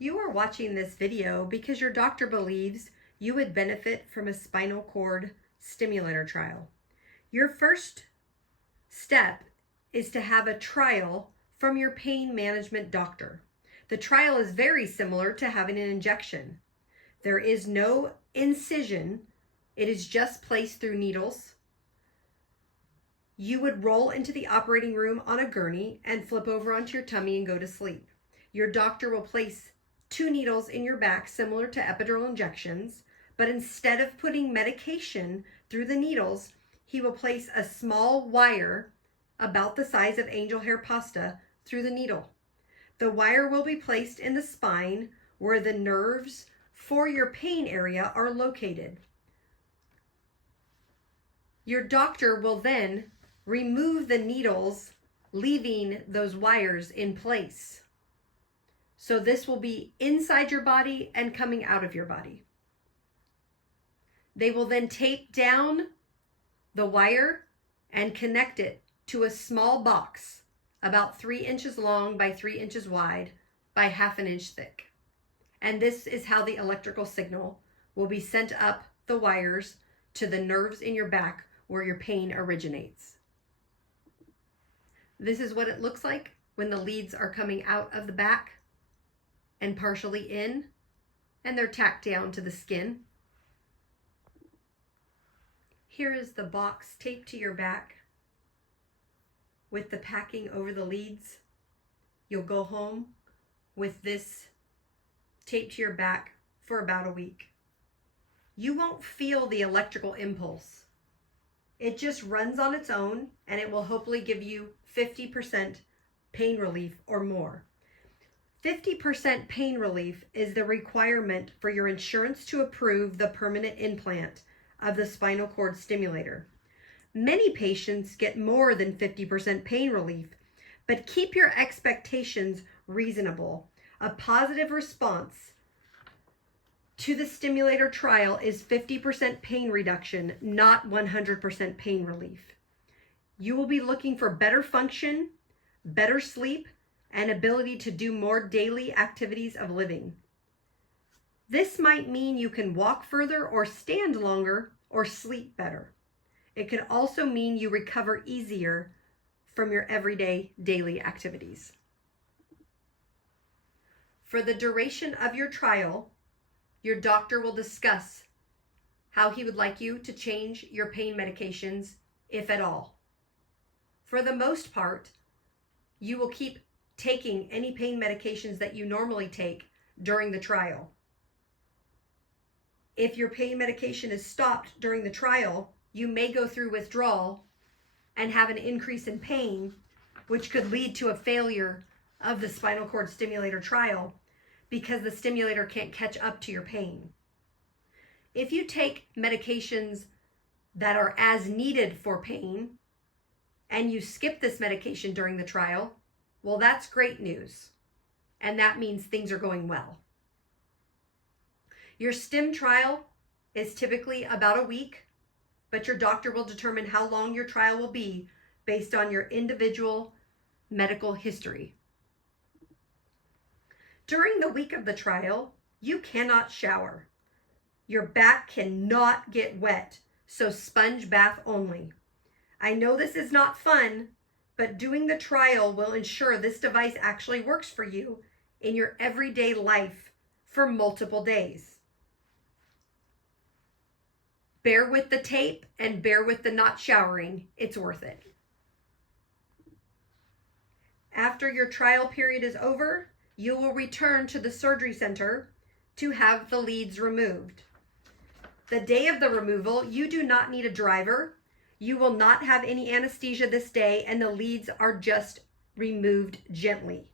You are watching this video because your doctor believes you would benefit from a spinal cord stimulator trial. Your first step is to have a trial from your pain management doctor. The trial is very similar to having an injection. There is no incision. It is just placed through needles. You would roll into the operating room on a gurney and flip over onto your tummy and go to sleep. Your doctor will place 2 needles in your back similar to epidural injections, but instead of putting medication through the needles, he will place a small wire about the size of angel hair pasta through the needle. The wire will be placed in the spine where the nerves for your pain area are located. Your doctor will then remove the needles, leaving those wires in place. So this will be inside your body and coming out of your body. They will then tape down the wire and connect it to a small box about 3 inches long by 3 inches wide by ½ inch thick. And this is how the electrical signal will be sent up the wires to the nerves in your back where your pain originates. This is what it looks like when the leads are coming out of the back and partially in, and they're tacked down to the skin. Here is the box taped to your back with the packing over the leads. You'll go home with this taped to your back for about a week. You won't feel the electrical impulse. It just runs on its own, and it will hopefully give you 50% pain relief or more. 50% pain relief is the requirement for your insurance to approve the permanent implant of the spinal cord stimulator. Many patients get more than 50% pain relief, but keep your expectations reasonable. A positive response to the stimulator trial is 50% pain reduction, not 100% pain relief. You will be looking for better function, better sleep, and ability to do more daily activities of living. This might mean you can walk further or stand longer or sleep better. It could also mean you recover easier from your everyday daily activities. For the duration of your trial, your doctor will discuss how he would like you to change your pain medications, if at all. For the most part, you will keep taking any pain medications that you normally take during the trial. If your pain medication is stopped during the trial, you may go through withdrawal and have an increase in pain, which could lead to a failure of the spinal cord stimulator trial because the stimulator can't catch up to your pain. If you take medications that are as needed for pain and you skip this medication during the trial, well, that's great news, and that means things are going well. Your STIM trial is typically about a week, but your doctor will determine how long your trial will be based on your individual medical history. During the week of the trial, you cannot shower. Your back cannot get wet, so sponge bath only. I know this is not fun, but doing the trial will ensure this device actually works for you in your everyday life for multiple days. Bear with the tape and bear with the not showering. It's worth it. After your trial period is over, you will return to the surgery center to have the leads removed. The day of the removal, you do not need a driver. You will not have any anesthesia this day, and the leads are just removed gently.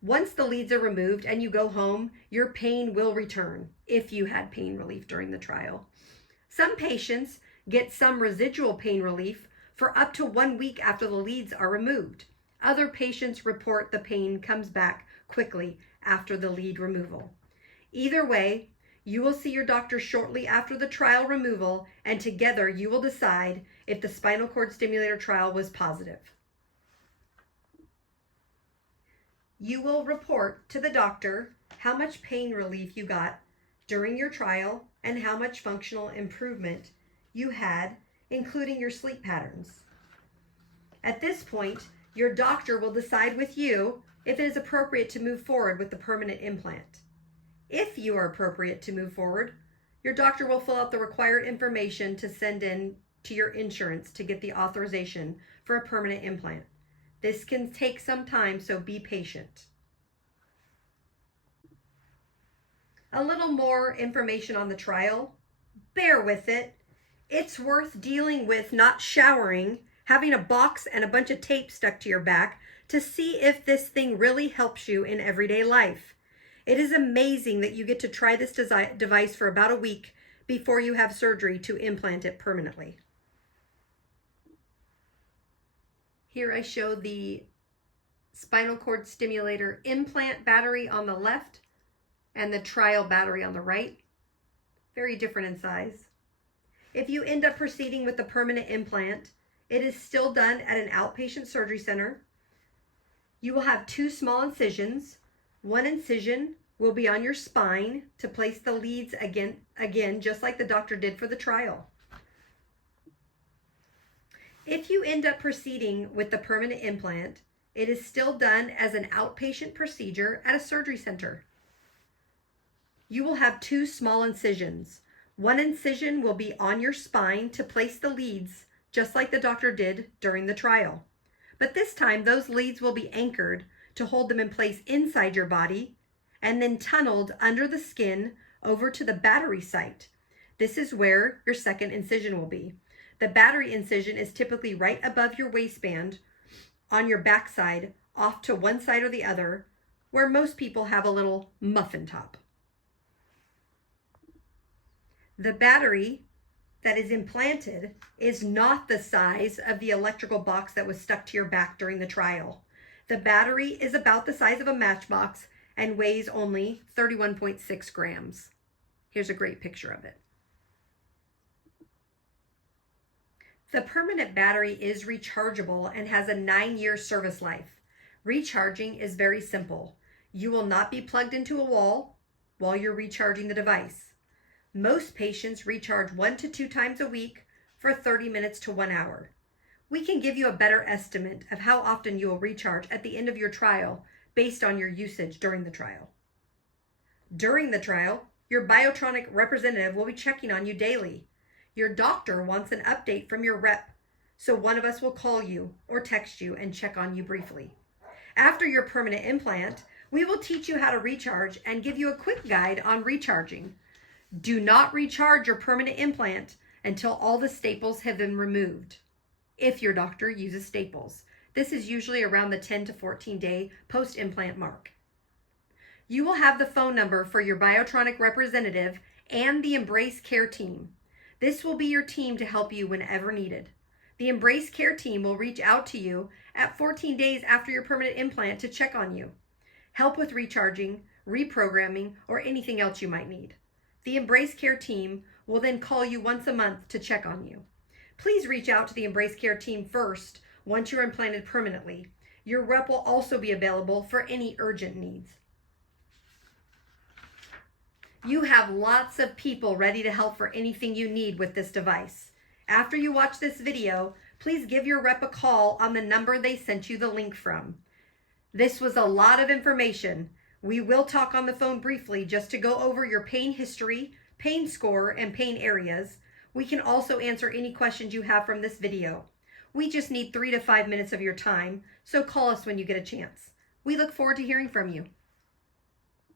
Once the leads are removed and you go home, your pain will return if you had pain relief during the trial. Some patients get some residual pain relief for up to 1 week after the leads are removed. Other patients report the pain comes back quickly after the lead removal. Either way, you will see your doctor shortly after the trial removal, and together you will decide if the spinal cord stimulator trial was positive. You will report to the doctor how much pain relief you got during your trial and how much functional improvement you had, including your sleep patterns. At this point, your doctor will decide with you if it is appropriate to move forward with the permanent implant. If you are appropriate to move forward, your doctor will fill out the required information to send in to your insurance to get the authorization for a permanent implant. This can take some time, so be patient. A little more information on the trial. Bear with it. It's worth dealing with not showering, having a box and a bunch of tape stuck to your back to see if this thing really helps you in everyday life. It is amazing that you get to try this device for about a week before you have surgery to implant it permanently. Here I show the spinal cord stimulator implant battery on the left and the trial battery on the right. Very different in size. If you end up proceeding with the permanent implant, it is still done at an outpatient surgery center. You will have 2 small incisions. One incision will be on your spine to place the leads again, just like the doctor did for the trial. If you end up proceeding with the permanent implant, it is still done as an outpatient procedure at a surgery center. You will have 2 small incisions. One incision will be on your spine to place the leads, just like the doctor did during the trial. But this time, those leads will be anchored to hold them in place inside your body and then tunneled under the skin over to the battery site. This is where your second incision will be. The battery incision is typically right above your waistband on your backside, off to one side or the other, where most people have a little muffin top. The battery that is implanted is not the size of the electrical box that was stuck to your back during the trial. The battery is about the size of a matchbox and weighs only 31.6 grams. Here's a great picture of it. The permanent battery is rechargeable and has a 9-year service life. Recharging is very simple. You will not be plugged into a wall while you're recharging the device. Most patients recharge 1 to 2 times a week for 30 minutes to 1 hour. We can give you a better estimate of how often you will recharge at the end of your trial based on your usage during the trial. During the trial, your Biotronic representative will be checking on you daily. Your doctor wants an update from your rep, so one of us will call you or text you and check on you briefly. After your permanent implant, we will teach you how to recharge and give you a quick guide on recharging. Do not recharge your permanent implant until all the staples have been removed, if your doctor uses staples. This is usually around the 10 to 14 day post-implant mark. You will have the phone number for your Biotronic representative and the Embrace Care team. This will be your team to help you whenever needed. The Embrace Care team will reach out to you at 14 days after your permanent implant to check on you, help with recharging, reprogramming, or anything else you might need. The Embrace Care team will then call you once a month to check on you. Please reach out to the Embrace Care team first once you're implanted permanently. Your rep will also be available for any urgent needs. You have lots of people ready to help for anything you need with this device. After you watch this video, please give your rep a call on the number they sent you the link from. This was a lot of information. We will talk on the phone briefly just to go over your pain history, pain score, and pain areas. We can also answer any questions you have from this video. We just need 3 to 5 minutes of your time, so call us when you get a chance. We look forward to hearing from you.